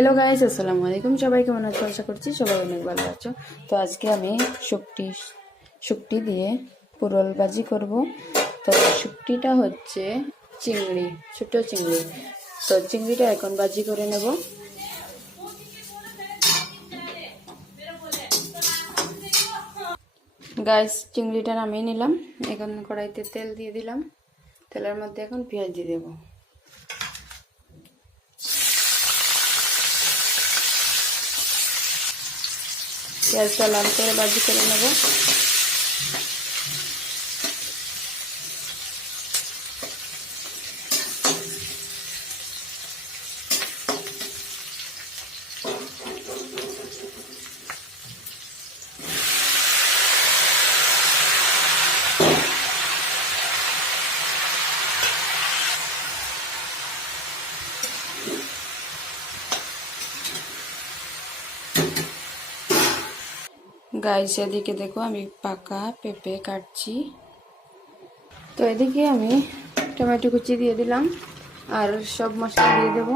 Hello guys, আসসালামু আলাইকুম। সবাই কেমন আছো? আশা করছি সবাই অনেক ভালো আছো। তো আজকে আমি শুকটি দিয়ে পুরল ভাজি করব। তো শুকটিটা হচ্ছে চিংড়ি, ছোট চিংড়ি। তো চিংড়িটা এখন ভাজি করে নেব। গাইস, চিংড়িটা নামিয়ে নিলাম। এখন কড়াইতে তেল দিয়ে দিলাম। তেলের মধ্যে এখন পেঁয়াজ দিয়ে দেবো। পেঁয়াজটা লাল করে ভাজি করে নেব। গাইস, এদিকে দেখো আমি পাকা পেঁপে কাটছি। তো এদিকে আমি টমেটো কুচি দিয়ে দিলাম আর সব মশলা দিয়ে দেবো।